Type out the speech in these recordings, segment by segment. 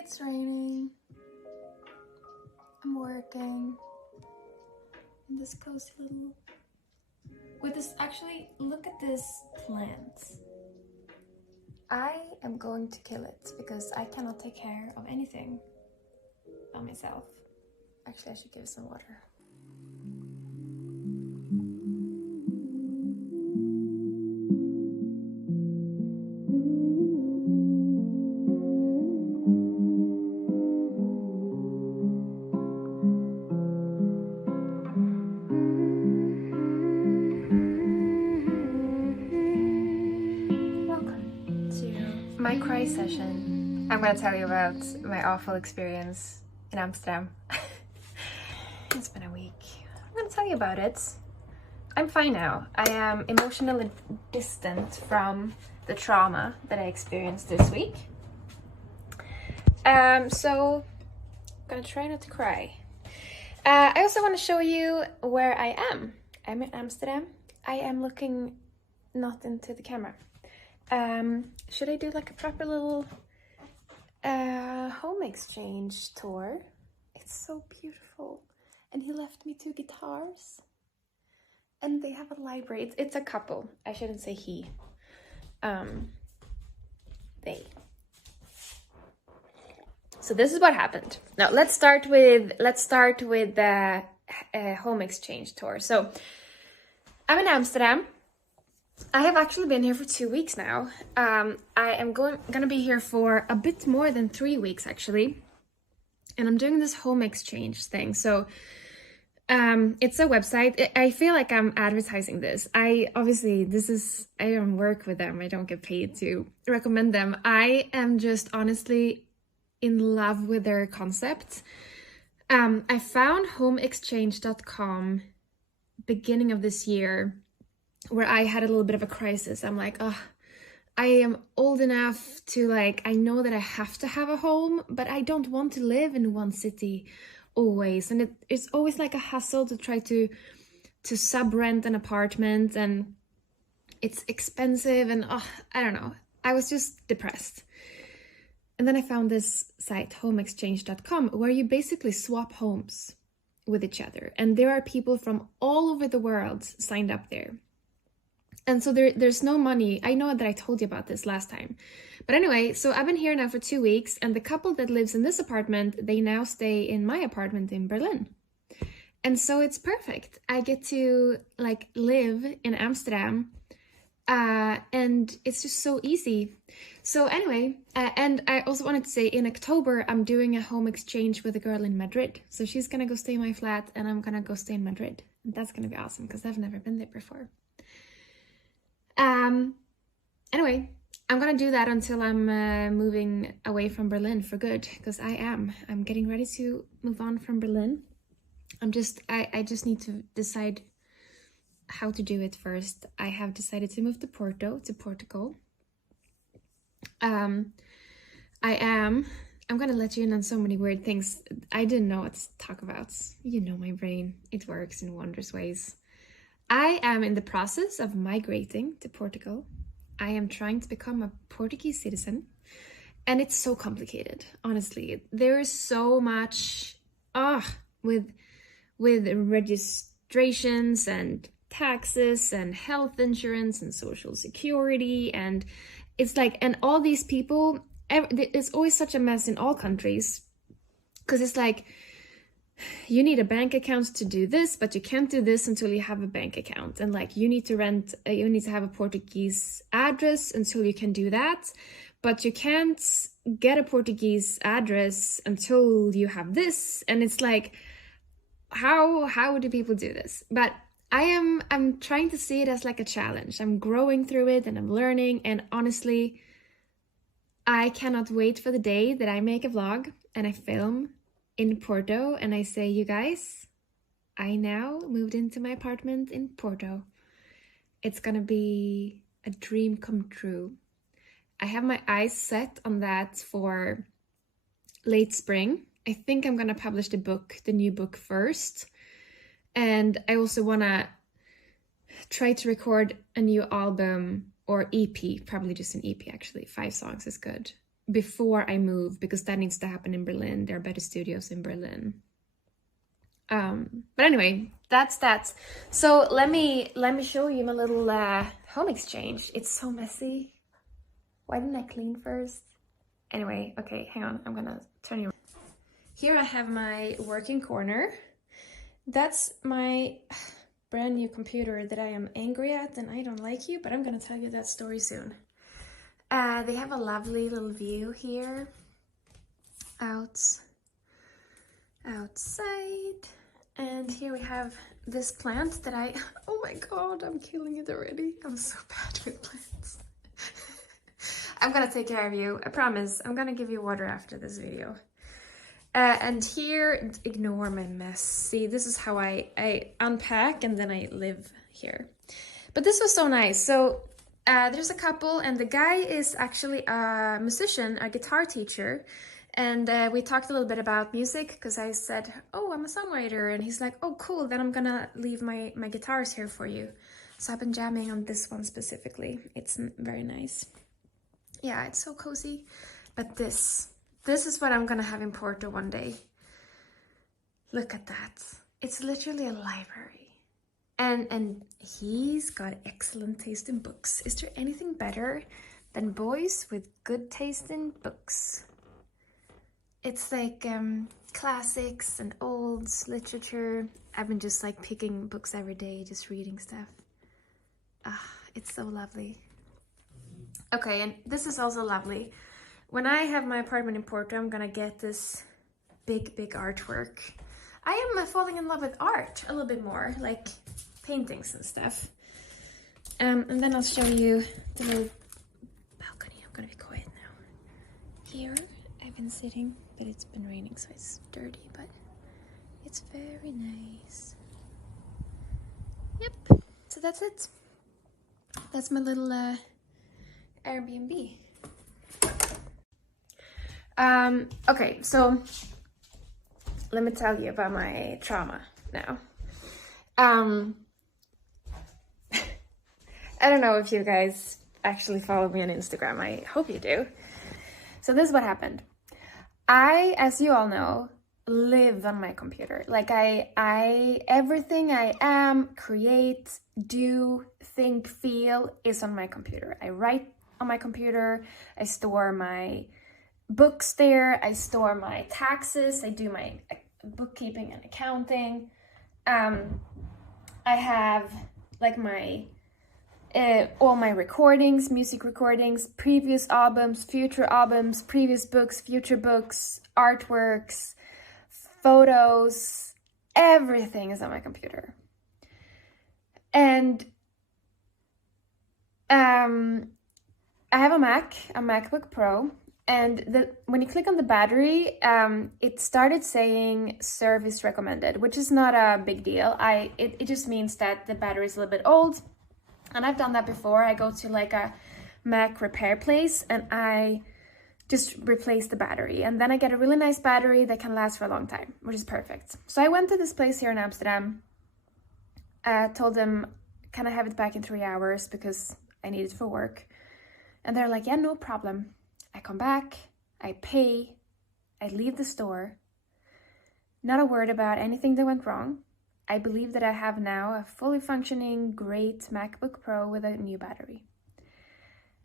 It's raining. I'm working in this cozy little... With this, actually, look at this plant. I am going to kill it because I cannot take care of anything by myself. Actually, I should give it some water. My cry session. I'm gonna tell you about my awful experience in Amsterdam. It's been a week. I'm gonna tell you about it. I'm fine now. I am emotionally distant from the trauma that I experienced this week. So I'm gonna try not to cry. I also want to show you where I am. I'm in Amsterdam. I am looking not into the camera. Should I do like a proper little home exchange tour? It's so beautiful. And he left me 2 guitars. And they have a library. It's a couple. I shouldn't say he. They. So this is what happened. Now let's start with the home exchange tour. So I'm in Amsterdam. I have actually been here for 2 weeks now. I am gonna be here for a bit more than 3 weeks actually. And I'm doing this home exchange thing. So it's a website. I feel like I'm advertising this. I don't work with them. I don't get paid to recommend them. I am just honestly in love with their concept. I found homeexchange.com beginning of this year, where I had a little bit of a crisis. I'm like, oh, I am old enough to I know that I have to have a home, but I don't want to live in one city always. And it's always like a hassle to try to sub-rent an apartment, and it's expensive, and I don't know. I was just depressed. And then I found this site, homeexchange.com, where you basically swap homes with each other. And there are people from all over the world signed up there. And so there's no money. I know that I told you about this last time. But anyway, so I've been here now for 2 weeks, and the couple that lives in this apartment, they now stay in my apartment in Berlin. And so it's perfect. I get to live in Amsterdam, and it's just so easy. So anyway, and I also wanted to say in October, I'm doing a home exchange with a girl in Madrid. So she's gonna go stay in my flat, and I'm gonna go stay in Madrid. And that's gonna be awesome because I've never been there before. Anyway, I'm gonna do that until I'm moving away from Berlin for good, because I'm getting ready to move on from Berlin. I just need to decide how to do it first. I have decided to move to Portugal. I'm gonna let you in on so many weird things. I didn't know what to talk about. You know my brain, it works in wondrous ways. I am in the process of migrating to Portugal. I am trying to become a Portuguese citizen, and it's so complicated, honestly. There is so much with registrations and taxes and health insurance and social security, and it's and all these people, it's always such a mess in all countries, because it's you need a bank account to do this, but you can't do this until you have a bank account. And you need to have a Portuguese address until you can do that. But you can't get a Portuguese address until you have this. And it's how do people do this? But I'm trying to see it as a challenge. I'm growing through it, and I'm learning. And honestly, I cannot wait for the day that I make a vlog and I film in Porto, and I say, you guys, I now moved into my apartment in Porto. It's gonna be a dream come true. I have my eyes set on that for late spring. I think I'm gonna publish the new book first. And I also wanna try to record a new album or EP, probably just an EP actually. 5 songs is good. before I move, because that needs to happen in Berlin. There are better studios in Berlin. But anyway, that's that. So let me show you my little home exchange. It's so messy. Why didn't I clean first? Anyway, okay, hang on. I'm gonna turn you. Here I have my working corner. That's my brand new computer that I am angry at and I don't like you, but I'm gonna tell you that story soon. They have a lovely little view here outside, and here we have this plant that oh my god, I'm killing it already. I'm so bad with plants. I'm gonna take care of you, I promise. I'm gonna give you water after this video. And here, ignore my mess. See, this is how I unpack and then I live here. But this was so nice. So there's a couple, and the guy is actually a musician, a guitar teacher. And we talked a little bit about music, because I said, oh, I'm a songwriter. And he's like, oh, cool, then I'm gonna leave my guitars here for you. So I've been jamming on this one specifically. It's very nice. Yeah, it's so cozy. But this is what I'm gonna have in Porto one day. Look at that. It's literally a library. And he's got excellent taste in books. Is there anything better than boys with good taste in books? It's like classics and old literature. I've been just like picking books every day, just reading stuff. It's so lovely. Okay, and this is also lovely. When I have my apartment in Porto, I'm gonna get this big artwork. I am falling in love with art a little bit more, like paintings and stuff. And then I'll show you the little balcony. I'm gonna be quiet now. Here, I've been sitting, but it's been raining, so it's dirty, but it's very nice. Yep, so that's it. That's my little Airbnb. Okay, so let me tell you about my trauma now. I don't know if you guys actually follow me on Instagram. I hope you do. So this is what happened. I, as you all know, live on my computer. Like everything I am, create, do, think, feel is on my computer. I write on my computer. I store my books there. I store my taxes. I do my bookkeeping and accounting. I have like my all my recordings, music recordings, previous albums, future albums, previous books, future books, artworks, photos, everything is on my computer. And I have a MacBook Pro, and when you click on the battery, it started saying service recommended, which is not a big deal. It just means that the battery is a little bit old, and I've done that before. I go to like a Mac repair place and I just replace the battery, and then I get a really nice battery that can last for a long time, which is perfect. So I went to this place here in Amsterdam. Told them, can I have it back in 3 hours because I need it for work? And they're like, yeah, no problem. I come back, I pay, I leave the store. Not a word about anything that went wrong. I believe that I have now a fully functioning, great MacBook Pro with a new battery.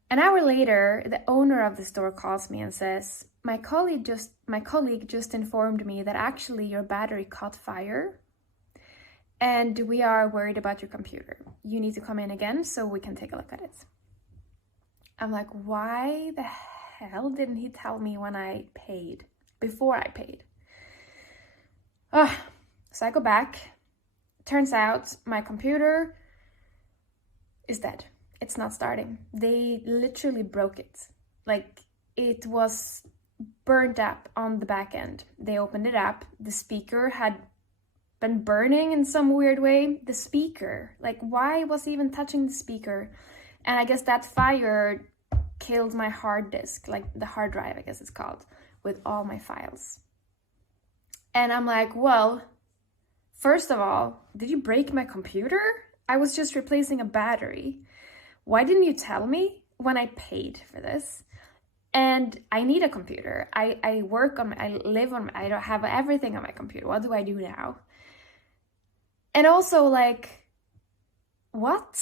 An hour later, the owner of the store calls me and says, my colleague just informed me that actually your battery caught fire and we are worried about your computer. You need to come in again so we can take a look at it. I'm like, why the hell didn't he tell me when I paid, before I paid? So I go back. Turns out my computer is dead. It's not starting. They literally broke it. Like, it was burnt up on the back end. They opened it up. The speaker had been burning in some weird way. The speaker, like, why was he even touching the speaker? And I guess that fire killed my hard disk, like the hard drive, I guess it's called, with all my files. And I'm like, well, first of all, did you break my computer? I was just replacing a battery. Why didn't you tell me when I paid for this? And I need a computer. I work on, I live on, I don't have everything on my computer. What do I do now? And also like, what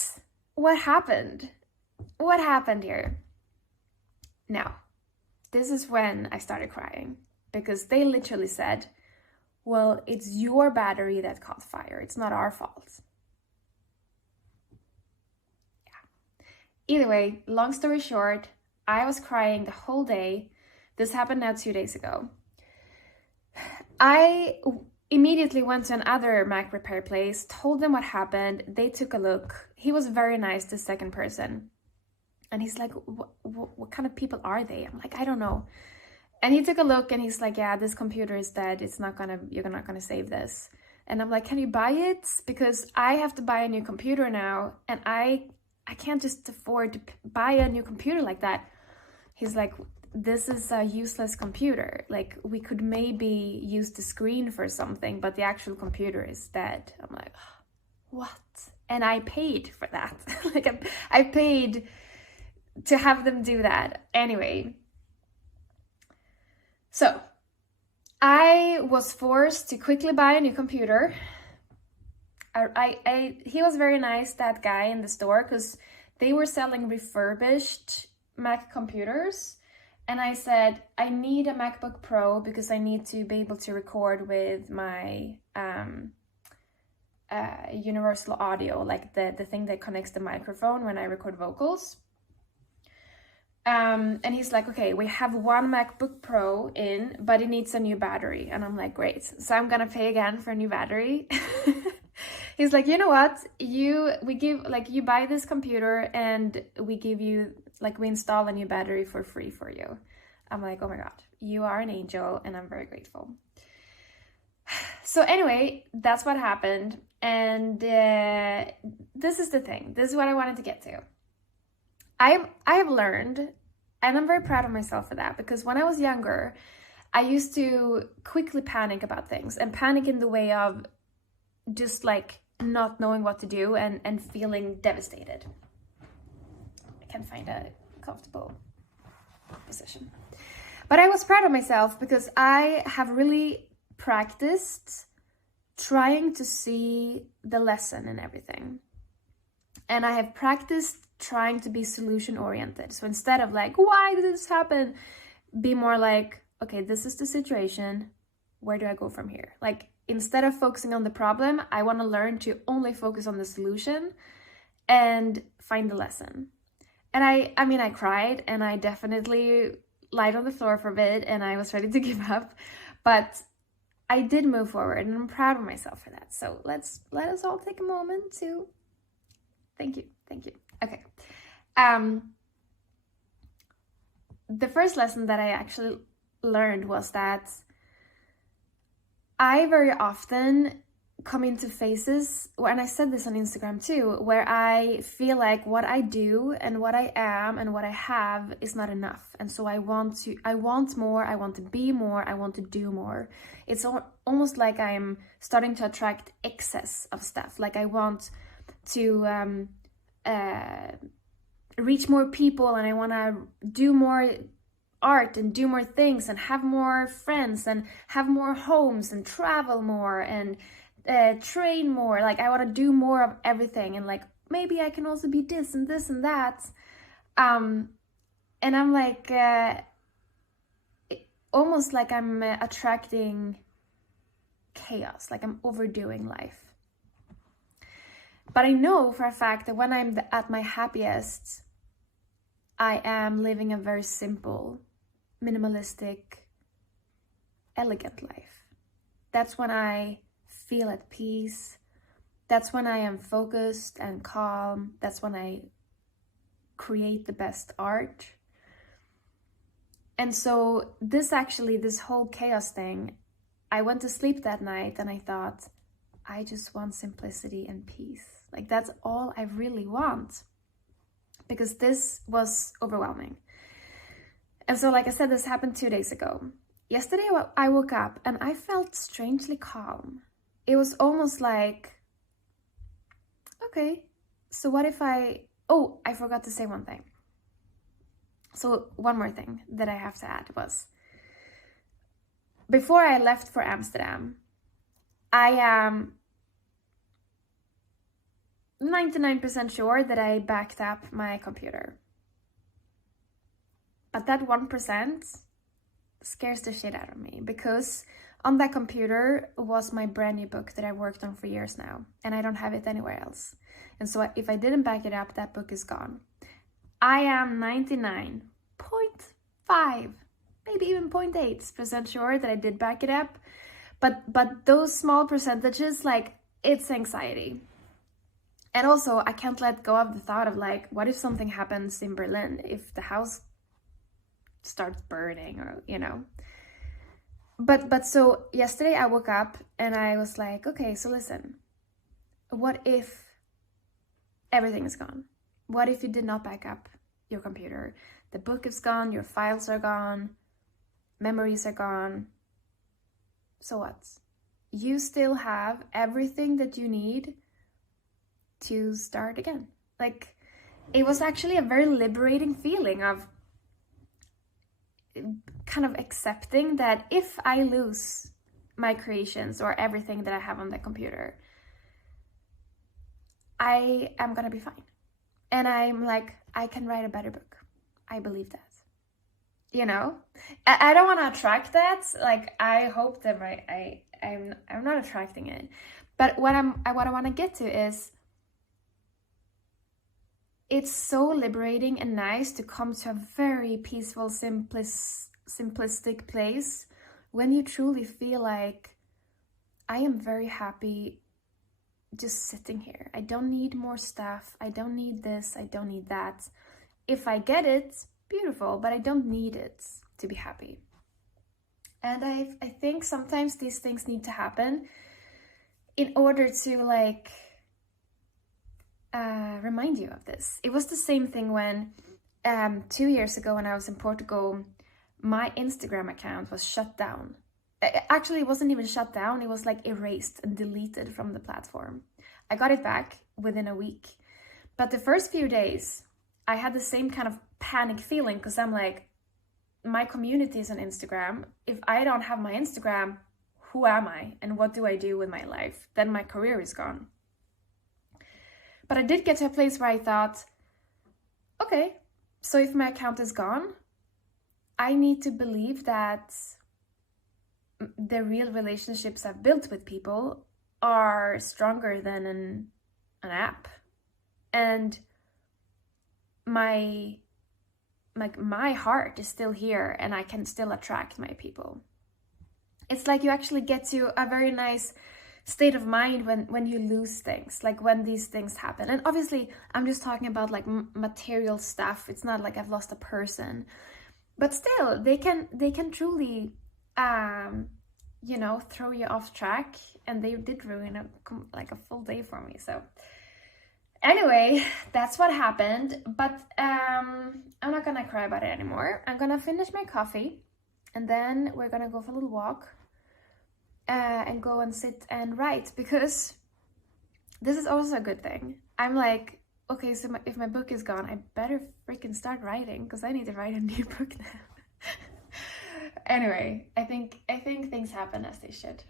happened? What happened here? Now, this is when I started crying, because they literally said, well, it's your battery that caught fire. It's not our fault. Yeah. Either way, long story short, I was crying the whole day. This happened now 2 days ago. I immediately went to another Mac repair place, told them what happened. They took a look. He was very nice, the second person. And he's like, what kind of people are they? I'm like, I don't know. And he took a look and he's like, yeah, this computer is dead. You're not gonna save this. And I'm like, can you buy it? Because I have to buy a new computer now, and I can't just afford to buy a new computer like that. He's like, this is a useless computer. Like, we could maybe use the screen for something, but the actual computer is dead. I'm like, what? And I paid for that. Like, I paid to have them do that. Anyway, so I was forced to quickly buy a new computer. He was very nice, that guy in the store, because they were selling refurbished Mac computers. And I said, I need a MacBook Pro because I need to be able to record with my universal audio, like the thing that connects the microphone when I record vocals. And he's like, okay, we have one MacBook Pro in, but it needs a new battery. And I'm like, great. So I'm gonna pay again for a new battery. He's like, you know what? You buy this computer and we give you, like, we install a new battery for free for you. I'm like, oh my God, you are an angel, and I'm very grateful. So anyway, that's what happened. And this is the thing. This is what I wanted to get to. I have learned, and I'm very proud of myself for that, because when I was younger, I used to quickly panic about things, and panic in the way of just like not knowing what to do and feeling devastated. I can find a comfortable position. But I was proud of myself because I have really practiced trying to see the lesson in everything. And I have practiced trying to be solution oriented. So instead of like, why did this happen? Be more like, okay, this is the situation. Where do I go from here? Like, instead of focusing on the problem, I want to learn to only focus on the solution and find the lesson. And I cried, and I definitely lied on the floor for a bit, and I was ready to give up. But I did move forward, and I'm proud of myself for that. So let us all take a moment to thank you. Okay. The first lesson that I actually learned was that I very often come into phases, and I said this on Instagram too, where I feel like what I do and what I am and what I have is not enough. And so I want more, I want to be more, I want to do more. It's almost like I'm starting to attract excess of stuff. Like, I want to reach more people, and I want to do more art and do more things and have more friends and have more homes and travel more and train more. Like, I want to do more of everything, and like, maybe I can also be this and this and that. And I'm like, almost like I'm attracting chaos, like I'm overdoing life. But I know for a fact that when I'm at my happiest, I am living a very simple, minimalistic, elegant life. That's when I feel at peace. That's when I am focused and calm. That's when I create the best art. And so this whole chaos thing, I went to sleep that night and I thought, I just want simplicity and peace. Like, that's all I really want. Because this was overwhelming. And so, like I said, this happened 2 days ago. Yesterday, I woke up and I felt strangely calm. It was almost like, okay, so what if I forgot to say one thing. So one more thing that I have to add was, before I left for Amsterdam, I am 99% sure that I backed up my computer. But that 1% scares the shit out of me, because on that computer was my brand new book that I worked on for years now, and I don't have it anywhere else. And so if I didn't back it up, that book is gone. I am 99.5, maybe even 0.8% sure that I did back it up. But those small percentages, like, it's anxiety. And also, I can't let go of the thought of, like, what if something happens in Berlin? If the house starts burning, or, you know. But so yesterday I woke up and I was like, okay, so listen. What if everything is gone? What if you did not back up your computer? The book is gone, your files are gone, memories are gone. So what? You still have everything that you need to start again. Like, it was actually a very liberating feeling of kind of accepting that if I lose my creations or everything that I have on the computer, I am gonna be fine. And I'm like, I can write a better book. I believe that. You know? I don't want to attract that. Like, I hope that I'm not attracting it. But what I want to get to is, it's so liberating and nice to come to a very peaceful, simplistic place when you truly feel like, I am very happy just sitting here. I don't need more stuff. I don't need this. I don't need that. If I get it, beautiful, but I don't need it to be happy. And I think sometimes these things need to happen in order to, like, remind you of this. It was the same thing when 2 years ago, when I was in Portugal, my Instagram account was shut down. Actually, it wasn't even shut down. It was like erased and deleted from the platform. I got it back within a week. But the first few days, I had the same kind of panic feeling, because I'm like, my community is on Instagram. If I don't have my Instagram, who am I? And what do I do with my life? Then my career is gone. But I did get to a place where I thought, okay, so if my account is gone, I need to believe that the real relationships I've built with people are stronger than an app. And my heart is still here, and I can still attract my people. It's like you actually get to a very nice state of mind when you lose things, like when these things happen. And obviously I'm just talking about like material stuff. It's not like I've lost a person, but still they can truly you know, throw you off track, and they did ruin a full day for me. So anyway, that's what happened. But I'm not gonna cry about it anymore. I'm gonna finish my coffee, and then we're gonna go for a little walk and go and sit and write, because this is also a good thing. I'm like, okay, so if my book is gone, I better freaking start writing, because I need to write a new book now. Anyway, I think things happen as they should.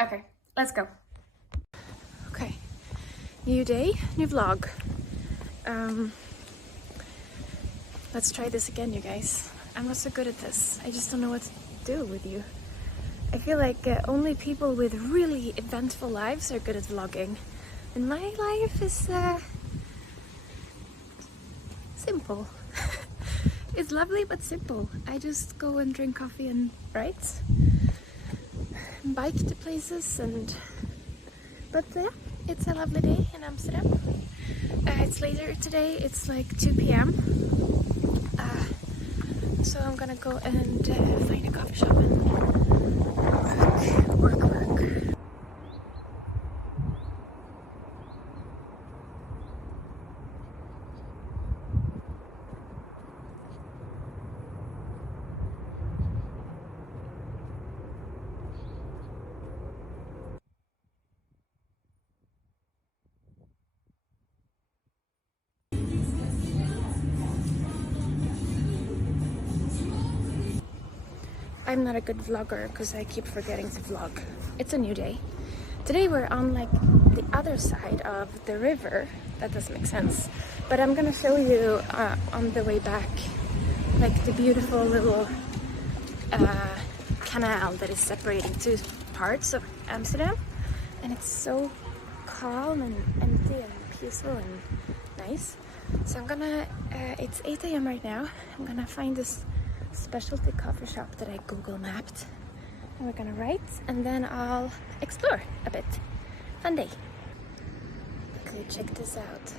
Okay, let's go. Okay, new day, new vlog. Let's try this again, you guys. I'm not so good at this. I just don't know what to do with you. I feel like only people with really eventful lives are good at vlogging. And my life is simple. It's lovely but simple. I just go and drink coffee and write. Bike to places but yeah, it's a lovely day in Amsterdam. It's later today, it's like 2 p.m. So I'm gonna go and find a coffee shop and work. I'm not a good vlogger because I keep forgetting to vlog. It's a new day. Today we're on like the other side of the river. That doesn't make sense. But I'm gonna show you on the way back like the beautiful little canal that is separating two parts of Amsterdam. And it's so calm and empty and peaceful and nice. So I'm gonna, it's 8 a.m. right now. I'm gonna find this specialty coffee shop that I Google mapped. And we're gonna write and then I'll explore a bit. Fun day. Okay, check this out.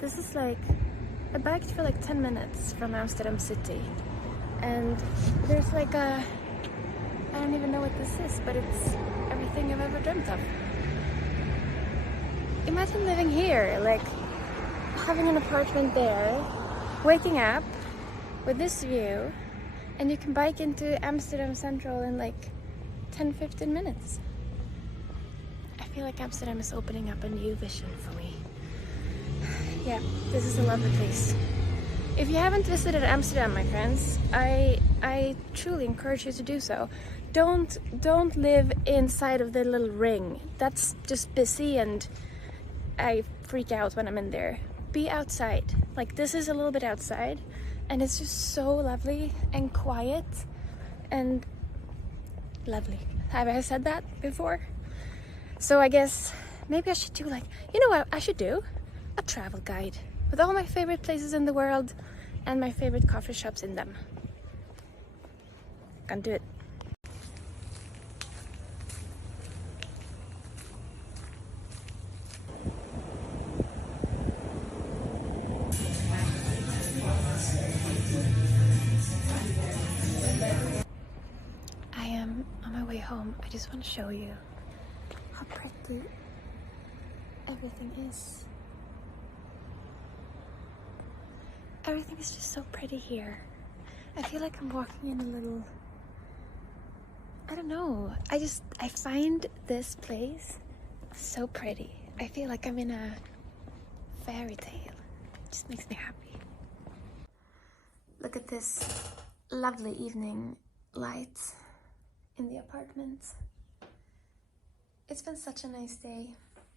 This is like, I biked for like 10 minutes from Amsterdam city. And there's like a, I don't even know what this is, but it's everything I've ever dreamt of. Imagine living here, like having an apartment there, waking up with this view, and you can bike into Amsterdam Central in like 10-15 minutes. I feel like Amsterdam is opening up a new vision for me. Yeah, this is a lovely place. If you haven't visited Amsterdam, my friends, I truly encourage you to do so. Don't live inside of the little ring. That's just busy and I freak out when I'm in there. Be outside. Like, this is a little bit outside and it's just so lovely and quiet and lovely. Have I said that before? So I guess maybe I should do like, you know what I should do? A travel guide with all my favorite places in the world and my favorite coffee shops in them. Gonna do it. I am on my way home. I just want to show you how pretty everything is. Everything is just so pretty here. I feel like I'm walking in a little, I don't know. I find this place so pretty. I feel like I'm in a fairy tale. It just makes me happy. Look at this lovely evening light in the apartment. It's been such a nice day.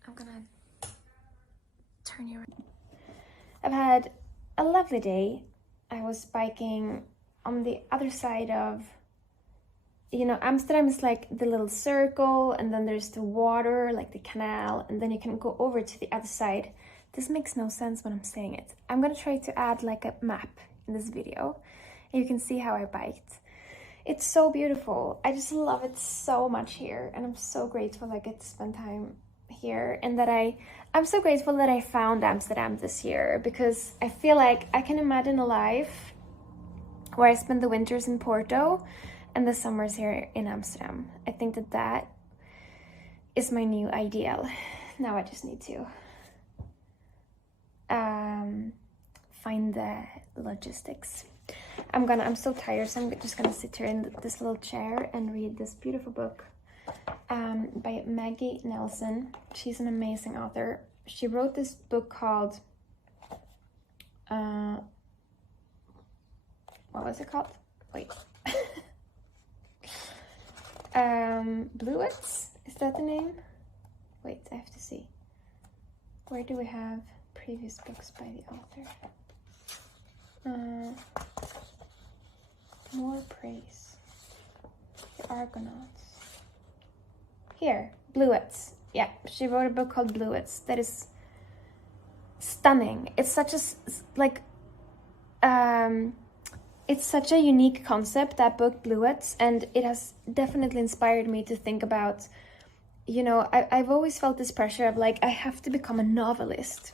I'm gonna turn you around. I've had a lovely day. I was biking on the other side of, you know, Amsterdam is like the little circle and then there's the water, like the canal, and then you can go over to the other side. This makes no sense when I'm saying it. I'm gonna try to add like a map in this video and you can see how I biked. It's so beautiful. I just love it so much here and I'm so grateful I get to spend time here and that I'm so grateful that I found Amsterdam this year, because I feel like I can imagine a life where I spend the winters in Porto and the summers here in Amsterdam. I think that that is my new ideal. Now I just need to find the logistics. I'm so tired, so I'm just gonna sit here in this little chair and read this beautiful book by Maggie Nelson. She's an amazing author. She wrote this book called what was it called? Wait. Bluets? Is that the name? Wait, I have to see. Where do we have previous books by the author? More Praise. The Argonauts. Here, Bluets. Yeah, she wrote a book called Bluets that is stunning. It's such a, like, it's such a unique concept, that book, Bluets, and it has definitely inspired me to think about, you know, I've always felt this pressure of like, I have to become a novelist.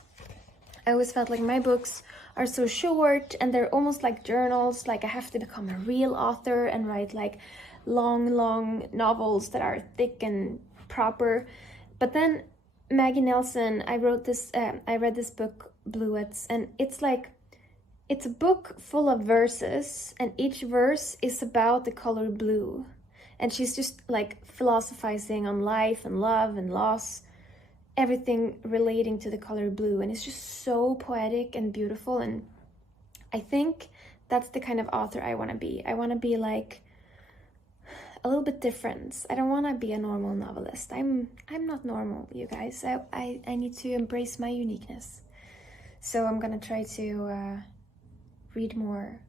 I always felt like my books are so short and they're almost like journals, like I have to become a real author and write like long novels that are thick and proper. But then Maggie Nelson, I read this book, Bluets, and it's like, it's a book full of verses and each verse is about the color blue. And she's just like philosophizing on life and love and loss, everything relating to the color blue. And it's just so poetic and beautiful. And I think That's the kind of author I want to be. I want to be like a little bit different. I don't want to be a normal novelist. I'm not normal, you guys. I need to embrace my uniqueness. So I'm gonna try to read more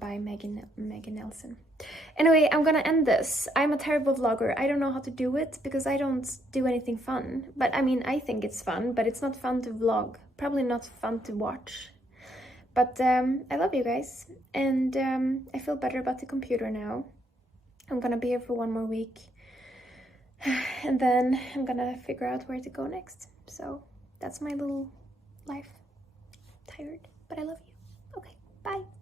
by Megan Nelson. Anyway, I'm gonna end this. I'm a terrible vlogger. I don't know how to do it because I don't do anything fun. But I mean, I think it's fun, but it's not fun to vlog. Probably not fun to watch. But I love you guys, and I feel better about the computer now. I'm gonna be here for 1 more week, and then I'm gonna figure out where to go next. So that's my little life. Tired, but I love you. Okay, bye.